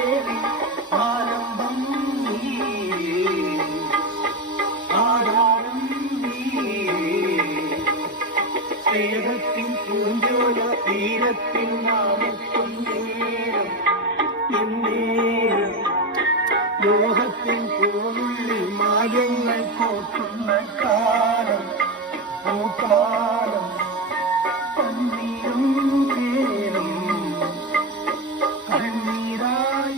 ദേവി ആരംഭം നീ ആധാരം നീ വേദത്തിൻ പൂഞ്ചോല തീരത്തിൻ നാമത്തും നേരം എന്നേരം ലോഹത്തിൻ പൂനുള്ളിൽ മായങ്ങൾ കോട്ടുന്ന കാലം